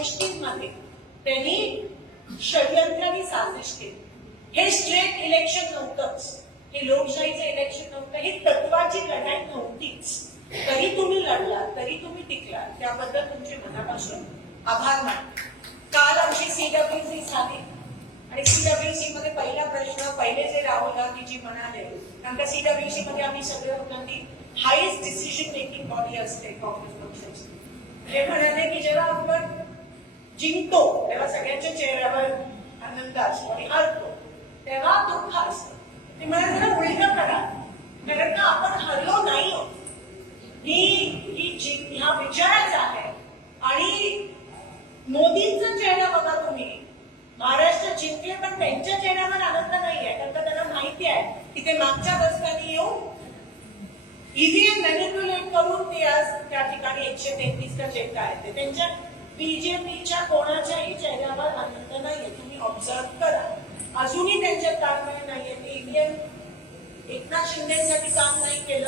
गोष्टींमध्ये त्यांनी षडयंत्राने साजिश केली. हे स्ट्रेट इलेक्शन नव्हतंच. हे लोकशाहीचं इलेक्शन नव्हतं. हे तत्वाची लढाई नव्हतीच. तरी तुम्ही लढला तरी तुम्ही टिकला त्याबद्दल तुमचे मनापासून आभार मानले काल आमची सीडब्ल्यूसी झाली. आणि सीडब्ल्यूसी मध्ये पहिला प्रश्न पहिले जे राहुल गांधीजी म्हणाले कारण का सीडब्ल्यूसी मध्ये आम्ही सगळे लोकांनी हायेस्ट डिसिजन मेकिंग बॉडी असते काँग्रेस पक्षाची. हे म्हणाले की जेव्हा आपण जिंकतो तेव्हा सगळ्यांच्या चेहऱ्यावर आनंद असतो आणि हरतो. तेव्हा दुःख असतं. ते म्हणाले जरा उलट करा. कारण का आपण हरलो नाही ही ही जिंक ह्या विचारच आहे. आणि मोदींचा चेहरा बघा तुम्ही. महाराष्ट्र जिंकले पण त्यांच्या चेहऱ्यावर आनंद नाही आहे कारण त्यांना माहिती आहे की ते मागच्या दशकानी येऊन ईव्हीएम मॅनिप्युलेट करून ते आज त्या ठिकाणी एकशे तेहतीसचा चेक आहे. ते त्यांच्या बीजेपीच्या कोणाच्याही चेहऱ्यावर आनंद नाहीये तुम्ही ऑब्झर्व करा अजूनही नाही इंडियन नाहीये. ते ईव्हीएम एकनाथ शिंदेसाठी काम नाही केलं.